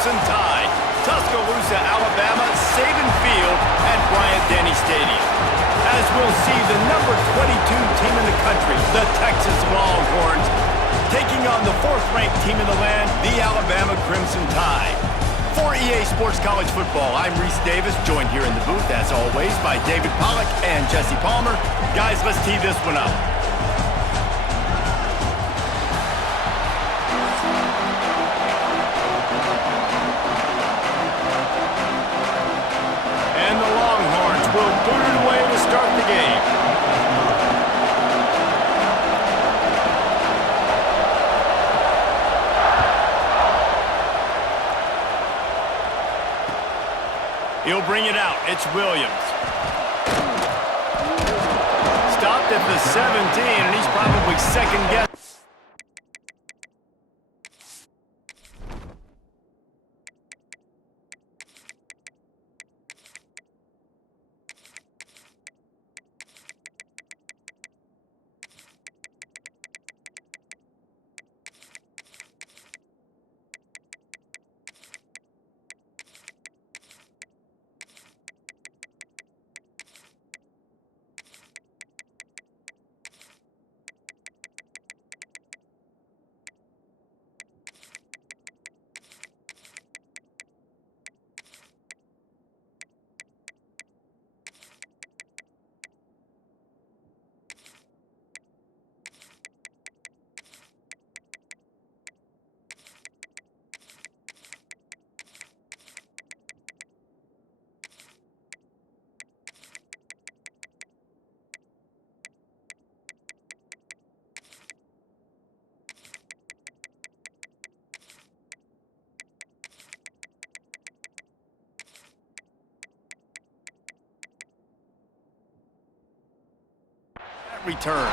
Crimson Tide. Tuscaloosa, Alabama, Saban Field at Bryant-Denny Stadium. As we'll see, the number 22 team in the country, the Texas Longhorns, taking on the 4th-ranked team in the land, the Alabama Crimson Tide. For EA Sports College Football, I'm Reese Davis, joined here in the booth, as always, by David Pollack and Jesse Palmer. Guys, let's tee this one up. And the Longhorns will boot it away to start the game. He'll bring it out. It's Williams. Stopped at the 17, and he's probably second-guessing. Return.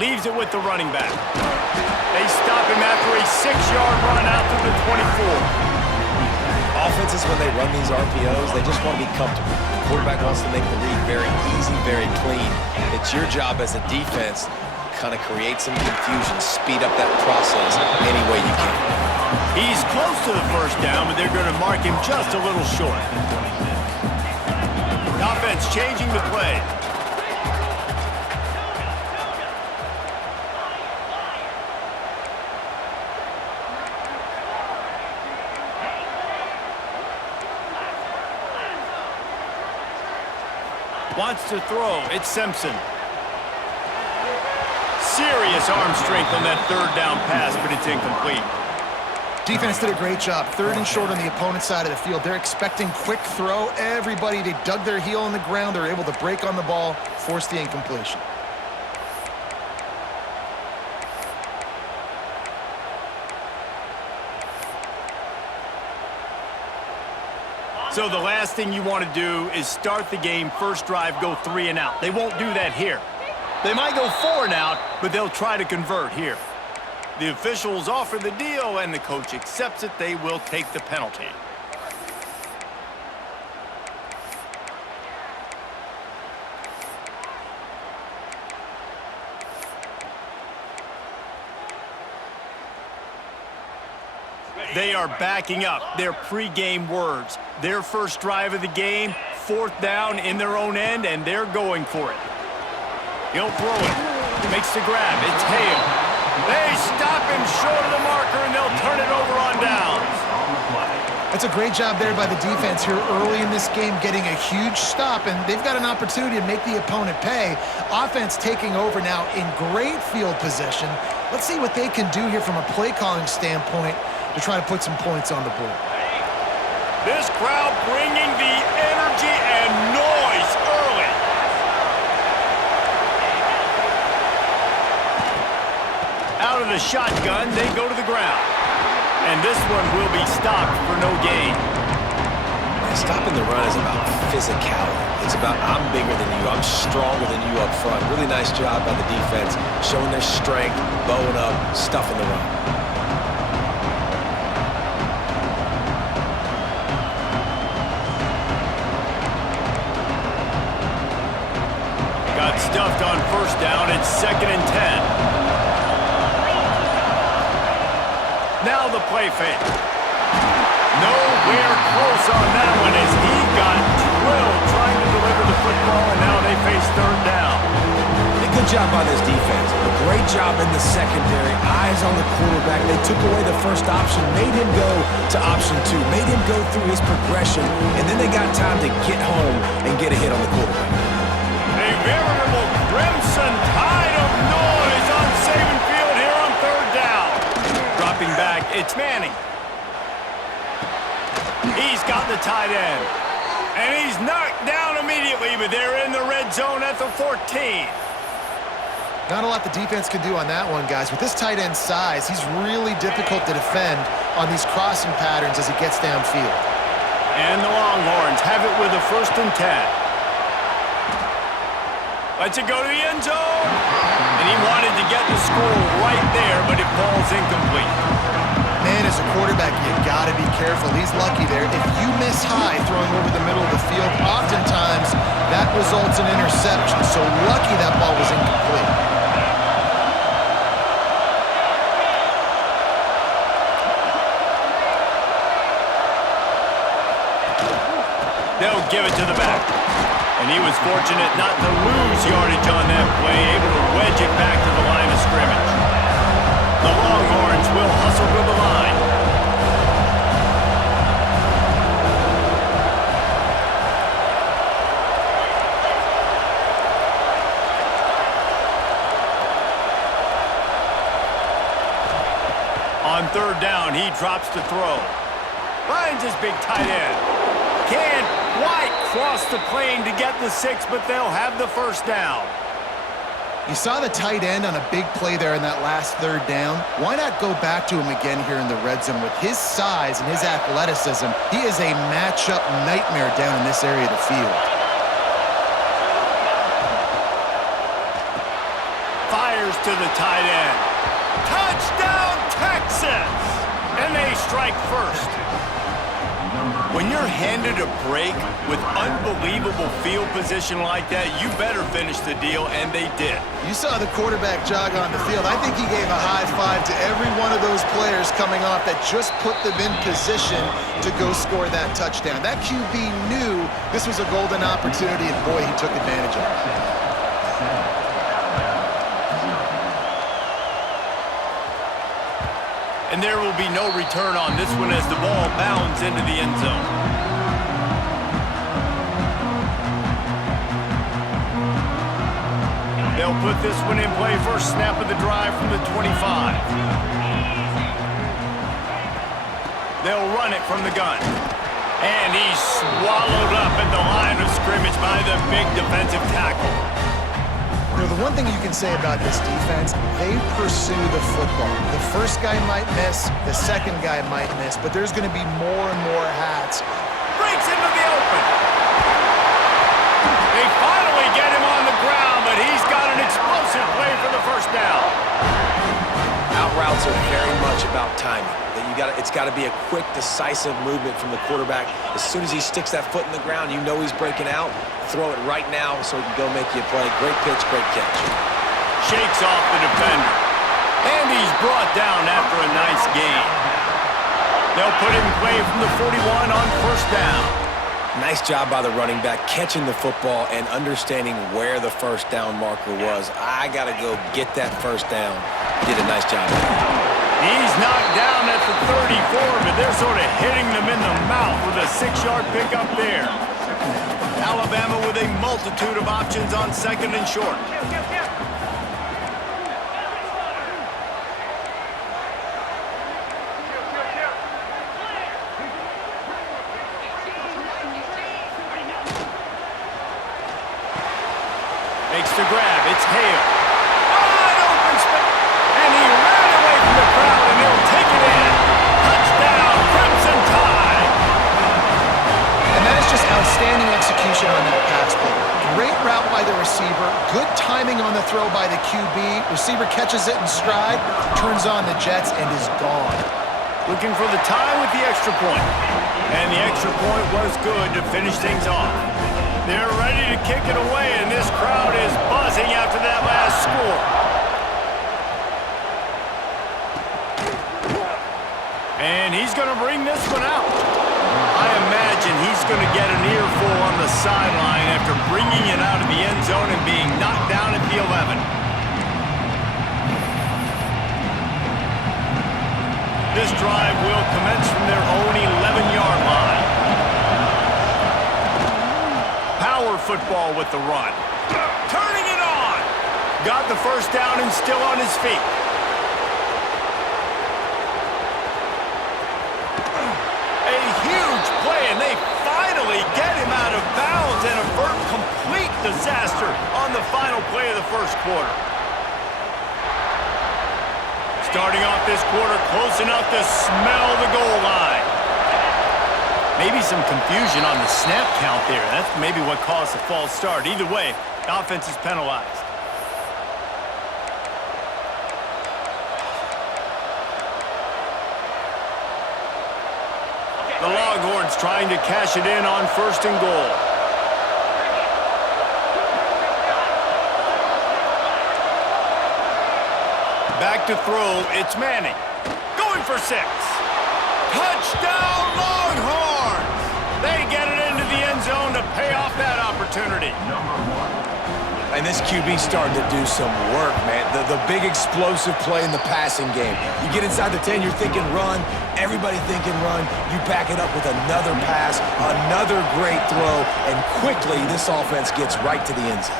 Leaves it with the running back. They stop him after a 6-yard run out to the 24. Offenses, when they run these RPOs, they just want to be comfortable. The quarterback wants to make the read very easy, very clean. It's your job as a defense to kind of create some confusion, speed up that process any way you can. He's close to the first down, but they're going to mark him just a little short. Offense changing the play. Wants to throw. It's Simpson. Serious arm strength on that 3rd down pass, but it's incomplete. Defense did a great job. 3rd and short on the opponent's side of the field. They're expecting quick throw. Everybody, they dug their heel on the ground. They're able to break on the ball, force the incompletion. So the last thing you want to do is start the game, first drive, go 3 and out. They won't do that here. They might go 4 and out, but they'll try to convert here. The officials offer the deal, and the coach accepts it. They will take the penalty. They are backing up their pregame words. Their first drive of the game, 4th down in their own end, and they're going for it. He'll throw it. Makes the grab. It's Hale. They stop him short of the marker, and they'll turn it over on downs. That's a great job there by the defense here early in this game, getting a huge stop, and they've got an opportunity to make the opponent pay. Offense taking over now in great field position. Let's see what they can do here from a play calling standpoint to try to put some points on the board. This crowd bringing the energy and noise early. Out of the shotgun, they go to the ground. And this one will be stopped for no gain. Stopping the run is about physicality. It's about I'm bigger than you, I'm stronger than you up front. Really nice job by the defense, showing their strength, bowing up, stuffing the run. Got stuffed on first down. It's 2nd and 10. Now the play fake. Nowhere close on that one as he got drilled trying to deliver the football, and now they face 3rd down. Good job by this defense. A great job in the secondary. Eyes on the quarterback. They took away the first option, made him go to option 2, made him go through his progression, and then they got time to get home and get a hit on the quarterback. A veritable crimson tide of noise on Saban Field here on 3rd down. Dropping back, it's Manning. He's got the tight end. And he's knocked down immediately, but they're in the red zone at the 14. Not a lot the defense can do on that one, guys. With this tight end size, he's really difficult to defend on these crossing patterns as he gets downfield. And the Longhorns have it with a 1st and 10. Lets it go to the end zone. And he wanted to get the score right there, but it falls incomplete. Man, as a quarterback, you got to be careful. He's lucky there. If you miss high throwing over the middle of the field, oftentimes that results in interception. So lucky that ball was incomplete. They'll give it to the back. And he was fortunate not to lose yardage on that play, able to wedge it back to the line of scrimmage. The Longhorns will hustle to the line. On 3rd down, he drops to throw. Finds his big tight end. Can't quite cross the plane to get the 6, but they'll have the 1st down. You saw the tight end on a big play there in that last 3rd down. Why not go back to him again here in the red zone? With his size and his athleticism, he is a matchup nightmare down in this area of the field. Fires to the tight end. Touchdown, Texas! And they strike first. When you're handed a break with unbelievable field position like that, you better finish the deal, and they did. You saw the quarterback jog on the field. I think he gave a high five to every one of those players coming off that just put them in position to go score that touchdown. That QB knew this was a golden opportunity, and boy, he took advantage of it. And there will be no return on this one as the ball bounds into the end zone. They'll put this one in play first snap of the drive from the 25. They'll run it from the gun. And he's swallowed up at the line of scrimmage by the big defensive tackle. You know, the one thing you can say about this defense, they pursue the football. The first guy might miss, the second guy might miss, but there's going to be more and more hats. Breaks into the open. They finally get him on the ground, but he's got an explosive play for the 1st down. Out routes are very much about timing. It's got to be a quick, decisive movement from the quarterback. As soon as he sticks that foot in the ground, you know he's breaking out. Throw it right now so he can go make you a play. Great pitch, great catch. Shakes off the defender. And he's brought down after a nice gain. They'll put him in play from the 41 on 1st down. Nice job by the running back, catching the football and understanding where the 1st down marker was. I got to go get that 1st down. Did a nice job. He's knocked down at the 34, but they're sort of hitting them in the mouth with a 6-yard pickup there. Alabama with a multitude of options on 2nd and short. Makes the grab. It's Hale. Wide open space. And he ran away from the crowd, and he'll take it in. receiver. Good timing on the throw by the QB. Receiver catches it in stride, turns on the jets, and is gone. Looking for the tie with the extra point. And the extra point was good to finish things off. They're ready to kick it away, and this crowd is buzzing after that last score. And he's going to bring this one out. I imagine he's going to get an earful on the sideline after bringing it out of the end zone and being knocked down at the 11. This drive will commence from their own 11-yard line. Power football with the run. Turning it on. Got the first down and still on his feet. A huge play, and they finally get him out of bounds and avert complete disaster on the final play of the first quarter. Starting off this quarter close enough to smell the goal line. Maybe some confusion on the snap count there. That's maybe what caused the false start. Either way, the offense is penalized. The Longhorns trying to cash it in on 1st and goal. Back to throw, it's Manning. Going for 6. Touchdown Longhorns! They get it into the end zone to pay off that opportunity. And this QB starting to do some work, man. The big explosive play in the passing game. You get inside the 10, you're thinking run. Everybody thinking run. You back it up with another pass, another great throw, and quickly this offense gets right to the end zone.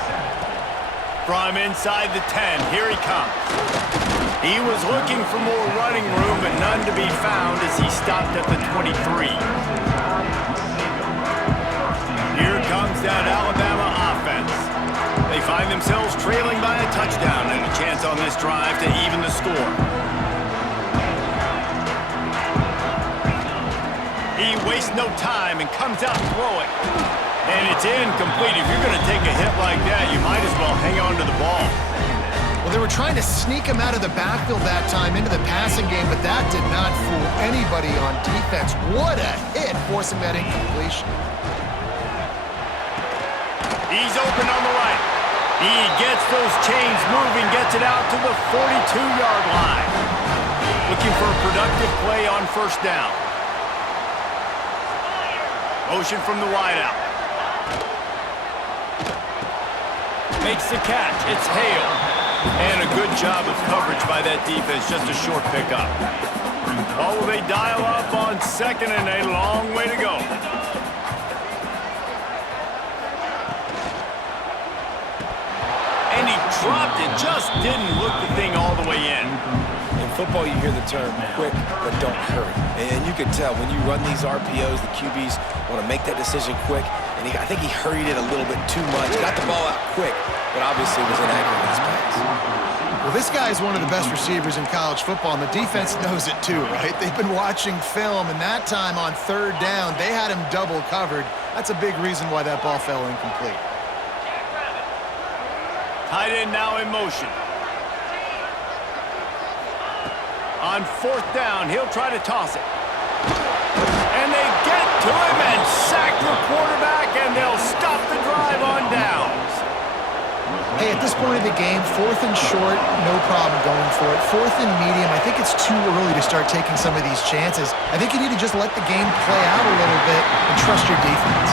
From inside the 10, here he comes. He was looking for more running room, but none to be found as he stopped at the 23. Here comes that Alabama offense. They find themselves trailing by a touchdown and a chance on this drive to even the score. He wastes no time and comes out throwing. And it's incomplete. If you're going to take a hit like that, you might as well hang on to the ball. Well, they were trying to sneak him out of the backfield that time into the passing game, but that did not fool anybody on defense. What a hit, forcing that incompletion. He's open on the right. He gets those chains moving, gets it out to the 42-yard line. Looking for a productive play on 1st down. Motion from the wideout. Makes the catch. It's Hale. And a good job of coverage by that defense. Just a short pickup. Oh, they dial up on 2nd and a long way to go. And he dropped it. Just didn't look the thing all the way in. In football, you hear the term quick, but don't hurry. And you can tell when you run these RPOs, the QBs want to make that decision quick. And I think he hurried it a little bit too much. Got the ball out quick, but obviously was inaccurate in his pass. Well, this guy is one of the best receivers in college football, and the defense knows it too, right? They've been watching film, and that time on 3rd down, they had him double covered. That's a big reason why that ball fell incomplete. Tight end now in motion. On 4th down, he'll try to toss it. And they get to him and sack the quarterback, and they'll stop the drive on downs. Hey, at this point of the game, 4th and short, no problem going for it. 4th and medium, I think it's too early to start taking some of these chances. I think you need to just let the game play out a little bit and trust your defense.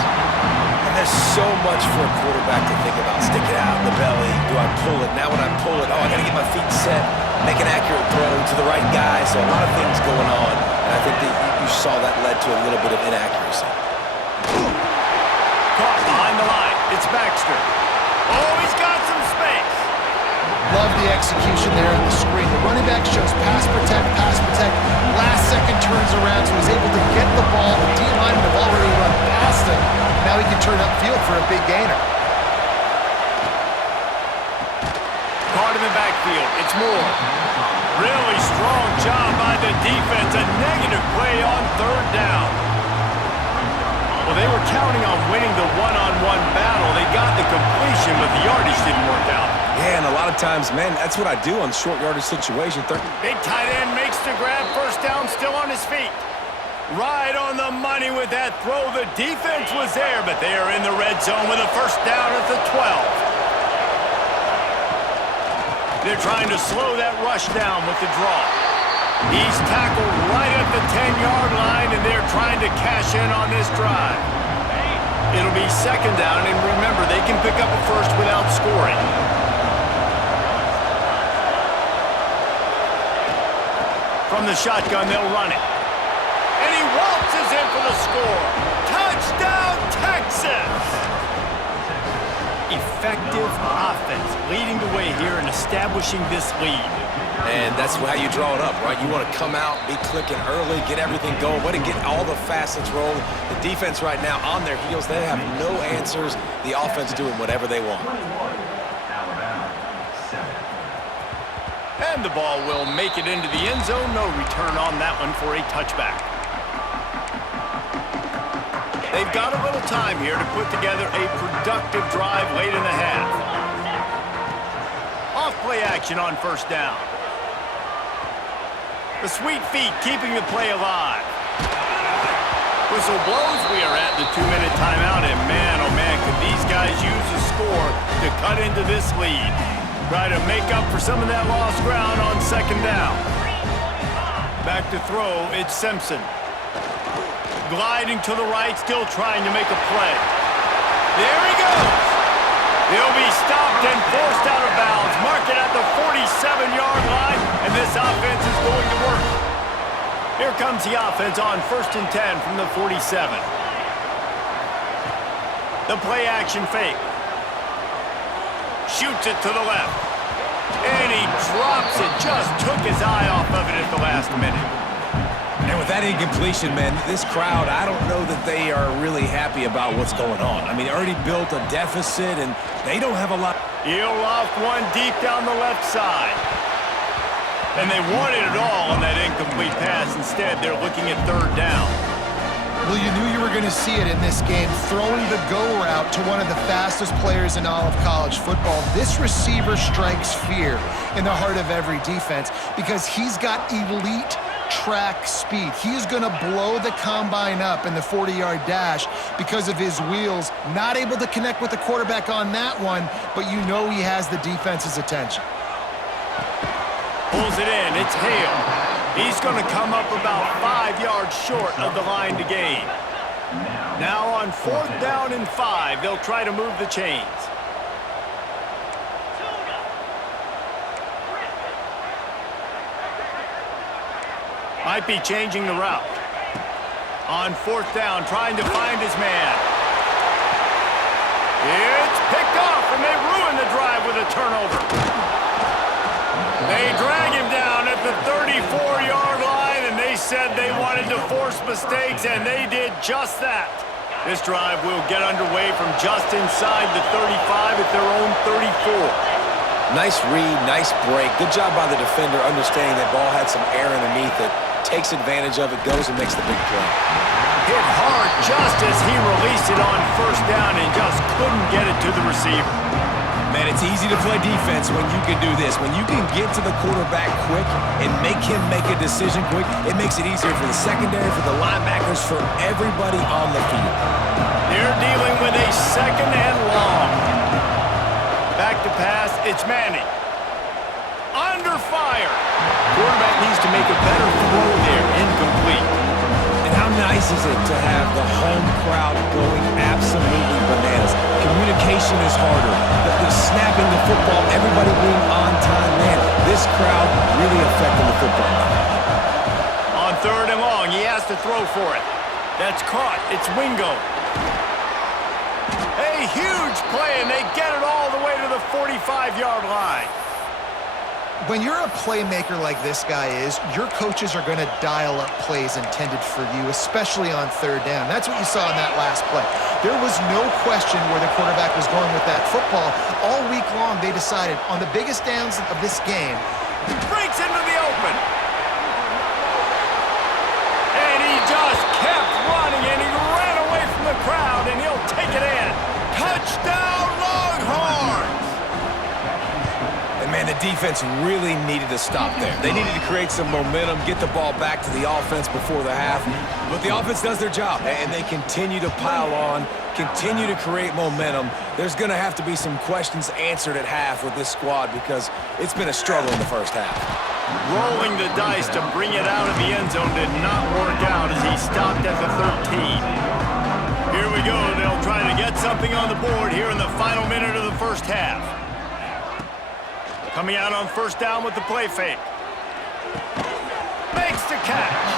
And there's so much for a quarterback to think about. Stick it out in the belly. Do I pull it? Now when I pull it, I got to get my feet set, make an accurate throw to the right guy. So a lot of things going on. And I think that you saw that led to a little bit of inaccuracy. Caught behind the line. It's Baxter. Oh, he's got some space. Love the execution there on the screen. The running back shows pass protect, pass protect. Last second turns around, so he's able to get the ball. The D-linemen have already run past him. Now he can turn upfield for a big gainer. Caught in the backfield. It's Moore. Really strong job by the defense. A negative play on 3rd down. Well, they were counting on winning the one-on-one battle. They got the completion, but the yardage didn't work out. Yeah, and a lot of times, man, that's what I do on short yardage situation. Big tight end makes the grab, first down, still on his feet. Right on the money with that throw. The defense was there, but they are in the red zone with a first down at the 12. They're trying to slow that rush down with the draw. He's tackled right at the 10-yard line, and they're trying to cash in on this drive. It'll be second down, and remember, they can pick up a first without scoring. From the shotgun, they'll run it. And he waltzes in for the score. Touchdown, Texas! Effective offense leading the way here and establishing this lead. And that's how you draw it up, right? You want to come out, be clicking early, get everything going, way to get all the facets rolling. The defense right now on their heels, they have no answers. The offense doing whatever they want. And the ball will make it into the end zone. No return on that one for a touchback. They've got a little time here to put together a productive drive late in the half. Off play action on first down. The sweet feet keeping the play alive. Whistle blows. We are at the 2-minute timeout, and man, oh man, could these guys use a score to cut into this lead. Try to make up for some of that lost ground on second down. Back to throw, it's Simpson. Gliding to the right, still trying to make a play. There he goes. He'll be stopped and forced out of bounds. Mark it at the 47-yard line, and this offense is going to work. Here comes the offense on 1st and 10 from the 47. The play action fake. Shoots it to the left. And he drops it. Just took his eye off of it at the last minute. And with that incompletion, man, this crowd, I don't know that they are really happy about what's going on. I mean, they already built a deficit, and they don't have a lot. He'll loft one deep down the left side. And they wanted it all on that incomplete pass. Instead, they're looking at third down. Well, you knew you were going to see it in this game, throwing the go route to one of the fastest players in all of college football. This receiver strikes fear in the heart of every defense because he's got elite track speed. He is going to blow the combine up in the 40-yard dash because of his wheels. Not able to connect with the quarterback on that one, but you know he has the defense's attention. Pulls it in. It's Hale. He's going to come up about 5 yards short of the line to gain. Now on 4th down and 5, they'll try to move the chains. Might be changing the route. On 4th down, trying to find his man. It's picked off, and they ruin the drive with a turnover. They drag him down at the 34-yard line, and they said they wanted to force mistakes, and they did just that. This drive will get underway from just inside the 35 at their own 34. Nice read, nice break. Good job by the defender understanding that ball had some air underneath it. Takes advantage of it, goes and makes the big play. Hit hard just as he released it on 1st down and just couldn't get it to the receiver. Man, it's easy to play defense when you can do this. When you can get to the quarterback quick and make him make a decision quick, it makes it easier for the secondary, for the linebackers, for everybody on the field. They're dealing with a second and long. Back to pass, it's Manning. Under fire. Quarterback needs to make a better throw there, incomplete. And how nice is it to have the home crowd going absolutely bananas? Communication is harder. The snapping the football, everybody being on time. Man, this crowd really affecting the football. On 3rd and long, he has to throw for it. That's caught. It's Wingo. A huge play, and they get it all the way to the 45-yard line. When you're a playmaker like this guy is, your coaches are going to dial up plays intended for you, especially on 3rd down. That's what you saw in that last play. There was no question where the quarterback was going with that football. All week long, they decided on the biggest downs of this game. Breaks into the open. And he just kept running, and he ran away from the That defense really needed to stop there. They needed to create some momentum, get the ball back to the offense before the half. But the offense does their job, and they continue to pile on, continue to create momentum. There's going to have to be some questions answered at half with this squad because it's been a struggle in the first half. Rolling the dice to bring it out of the end zone did not work out as he stopped at the 13. Here we go. They'll try to get something on the board here in the final minute of the first half. Coming out on first down with the play fake. Makes the catch.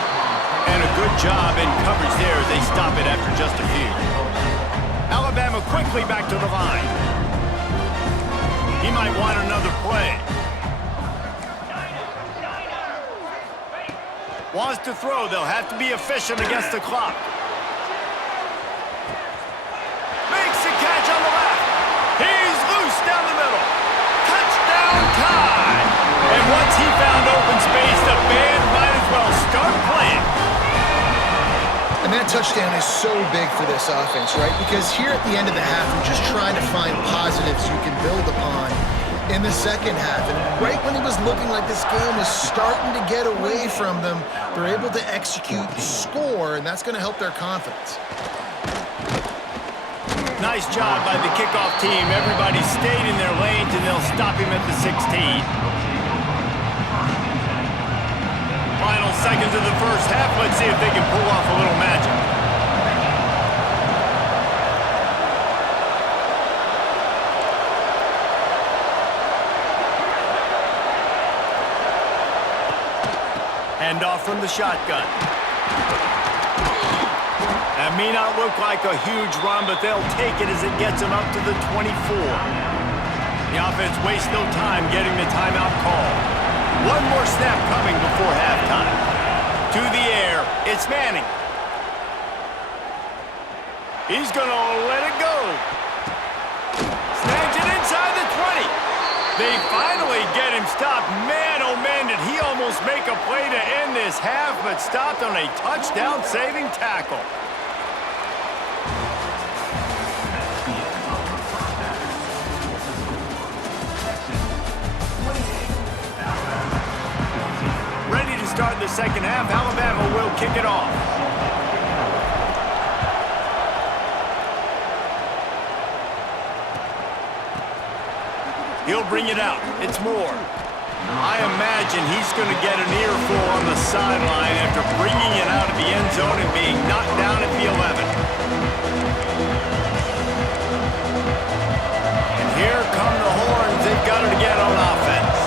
And a good job in coverage there as they stop it after just a few. Alabama quickly back to the line. He might want another play. Wants to throw. They'll have to be efficient against the clock. Makes the catch on the left. He's loose down the middle. Touchdown Tide. And once he found open space, the band might as well start playing. And that touchdown is so big for this offense, right? Because here at the end of the half, we're just trying to find positives you can build upon in the second half. And right when it was looking like this game was starting to get away from them, they're able to execute, score, and that's going to help their confidence. Nice job by the kickoff team. Everybody stayed in their lanes, and they'll stop him at the 16. Final seconds of the first half. Let's see if they can pull off a little magic. Hand off from the shotgun. That may not look like a huge run, but they'll take it as it gets them up to the 24. The offense wastes no time getting the timeout call. One more snap coming before halftime. To the air, it's Manning. He's going to let it go. Snags it inside the 20. They finally get him stopped. Man, oh man, did he almost make a play to end this half, but stopped on a touchdown-saving tackle. Ready to start the second half. Alabama will kick it off. He'll bring it out. It's Moore. I imagine he's going to get an earful on the sideline after bringing it out of the end zone and being knocked down at the 11. And here come the horns. They've got it again on offense.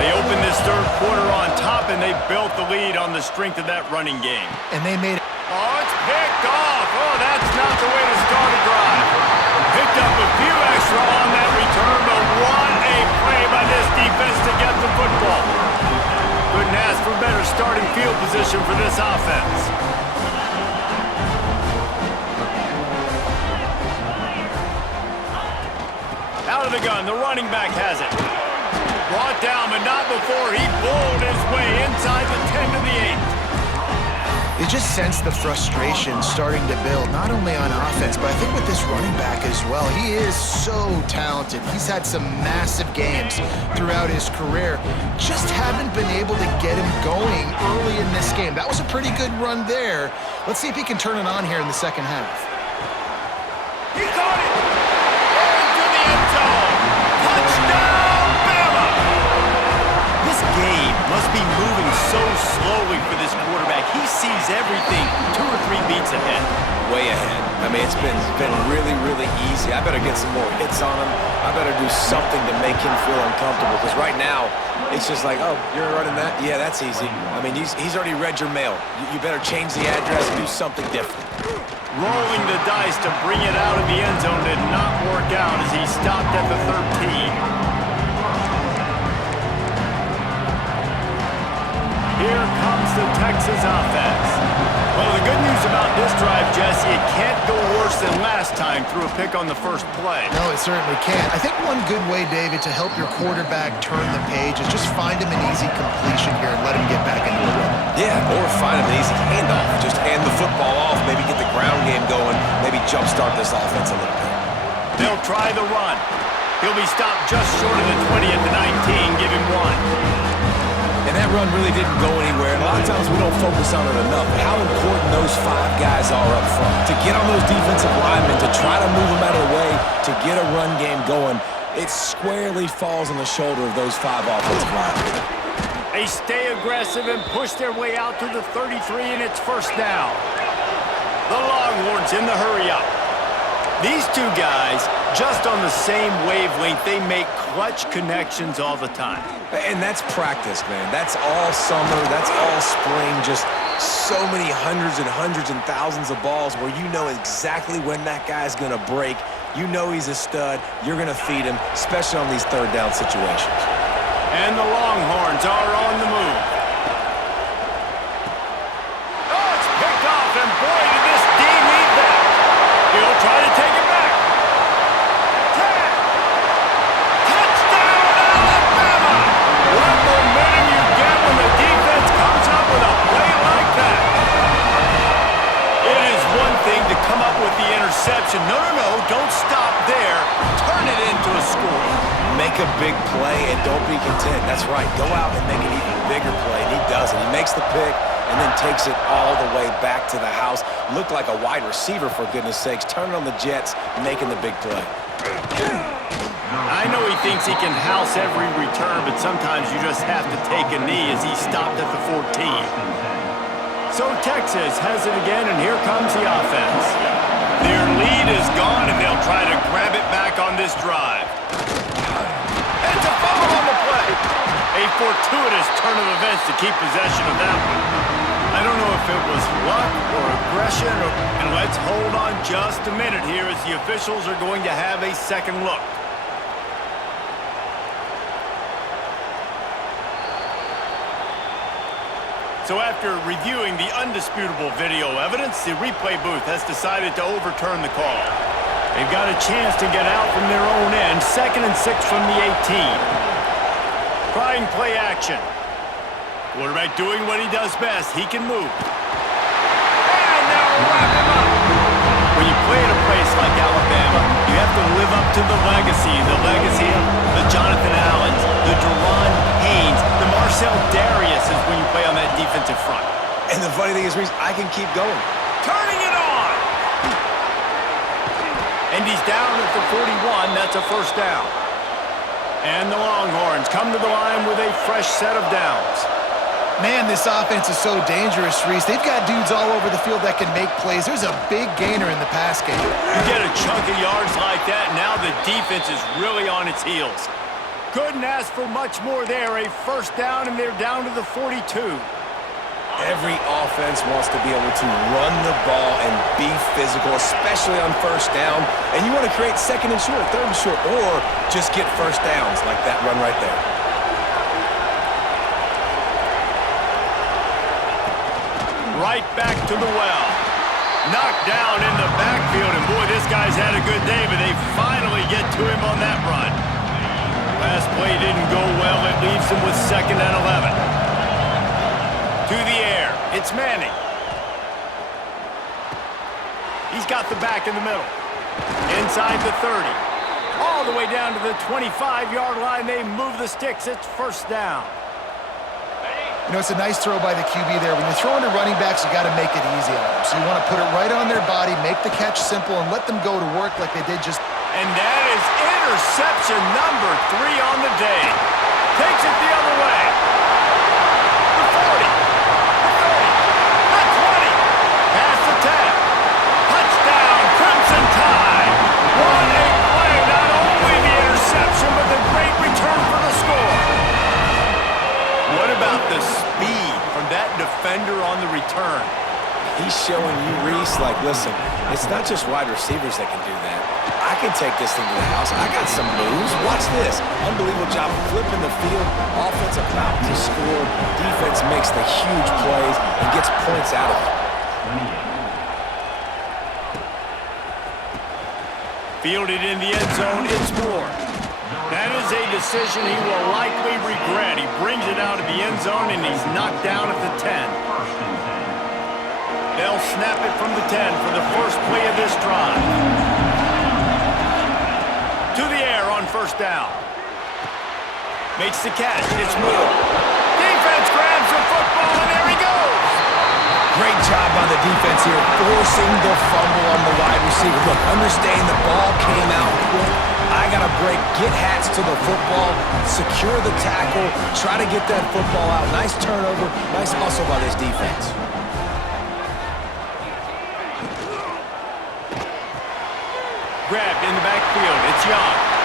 They opened this third quarter on top, and they built the lead on the strength of that running game. And they made it. Oh, it's picked off. Oh, that's not the way to start a drive. Picked up a few extra on that return, but what a play by this defense to get the football. Couldn't ask for better starting field position for this offense. Out of the gun, the running back has it. Brought down, but not before he bowled his way inside the 10 to the 8. You just sense the frustration starting to build, not only on offense, but I think with this running back as well. He is so talented. He's had some massive games throughout his career. Just haven't been able to get him going early in this game. That was a pretty good run there. Let's see if he can turn it on here in the second half. He caught it! Into the end zone! Touchdown, Bama! This game must be moving so slowly for this quarterback. He sees everything 2 or 3 beats ahead. Way ahead. I mean, it's been really, really easy. I better get some more hits on him. I better do something to make him feel uncomfortable, because right now, it's just like, oh, you're running that? Yeah, that's easy. I mean, he's already read your mail. You better change the address and do something different. Rolling the dice to bring it out of the end zone did not work out as he stopped at the 13. Here comes the Texas offense. Well, the good news about this drive, Jesse, it can't go worse than last time through a pick on the first play. No, it certainly can't. I think one good way, David, to help your quarterback turn the page is just find him an easy completion here and let him get back into the rhythm. Yeah, or find him an easy handoff. Just hand the football off, maybe get the ground game going, maybe jumpstart this offense a little bit. They'll try the run. He'll be stopped just short of the 20 at the 19. Give him 1. And that run really didn't go anywhere. And a lot of times we don't focus on it enough. But how important those 5 guys are up front. To get on those defensive linemen, to try to move them out of the way, to get a run game going, it squarely falls on the shoulder of those 5 offensive linemen. They stay aggressive and push their way out to the 33, and it's first down. The Longhorns in the hurry-up. These 2 guys, just on the same wavelength, they make clutch connections all the time. And that's practice, man. That's all summer. That's all spring. Just so many hundreds and thousands of balls where you know exactly when that guy's going to break. You know he's a stud. You're going to feed him, especially on these third down situations. And the Longhorns are on the move. Oh, it's picked off, and boy, did this D need that. He'll try to take it back. Touchdown, Alabama! What momentum you get when the defense comes up with a play like that. It is one thing to come up with the interception. No, don't stop there. Turn it into a score. Make a big play and don't be content. That's right. Go out and make an even bigger play, and he does it. He makes the pick and then takes it all the way back to the house. Looked like a wide receiver, for goodness sakes. Turning on the jets, making the big play. I know he thinks he can house every return, but sometimes you just have to take a knee as he stopped at the 14. So Texas has it again, and here comes the offense. Their lead is gone, and they'll try to grab it back on this drive. It's a fumble on the play. A fortuitous turn of events to keep possession of that one. I don't know if it was luck or aggression, and let's hold on just a minute here as the officials are going to have a second look. So after reviewing the undisputable video evidence, the replay booth has decided to overturn the call. They've got a chance to get out from their own end. 2nd and 6 from the 18. Trying play action. Quarterback doing what he does best. He can move. And they'll wrap him up. When you play at a place like Alabama, you have to live up to the legacy of the Jonathan Allens, the Deron Haynes, the Marcel Darius is when you play on that defensive front. And the funny thing is, Reese, I can keep going. Turning it on! And he's down at the 41. That's a first down. And the Longhorns come to the line with a fresh set of downs. Man, this offense is so dangerous, Reese. They've got dudes all over the field that can make plays. There's a big gainer in the pass game. You get a chunk of yards like that, now the defense is really on its heels. Couldn't ask for much more there. A first down, and they're down to the 42. Every offense wants to be able to run the ball and be physical, especially on first down. And you want to create 2nd and short, 3rd and short, or just get first downs like that run right there. Right back to the well. Knocked down in the backfield, and boy, this guy's had a good day, but they finally get to him on that run. Last play didn't go well. It leaves him with 2nd and 11. To the air. It's Manning. He's got the back in the middle. Inside the 30. All the way down to the 25-yard line. They move the sticks. It's first down. You know, it's a nice throw by the QB there. When you're throwing to running backs, you got to make it easy on them. So you want to put it right on their body, make the catch simple, and let them go to work like they did just... And that is interception number 3 on the day. Takes it the other way. The 40. The 30. The 20. Past the 10. Touchdown, Crimson Tide. What a play. Not only the interception, but the great return for the score. What about the speed from that defender on the return? He's showing you, Reese, like, listen, it's not just wide receivers that can do that. I can take this thing to the house. I got some moves. Watch this. Unbelievable job flipping the field. Offense about to score. Defense makes the huge plays and gets points out of it. Fielded in the end zone, it's Moore. That is a decision he will likely regret. He brings it out of the end zone, and he's knocked down at the 10. They'll snap it from the 10 for the first play of this drive. To to the air on first down. Makes the catch. It's Moore. Defense grabs the football, and there he goes. Great job by the defense here, forcing the fumble on the wide receiver. Look, understand the ball came out quick. I got to break, get hats to the football, secure the tackle, try to get that football out. Nice turnover, nice hustle by this defense. Grabbed in the backfield. It's Young.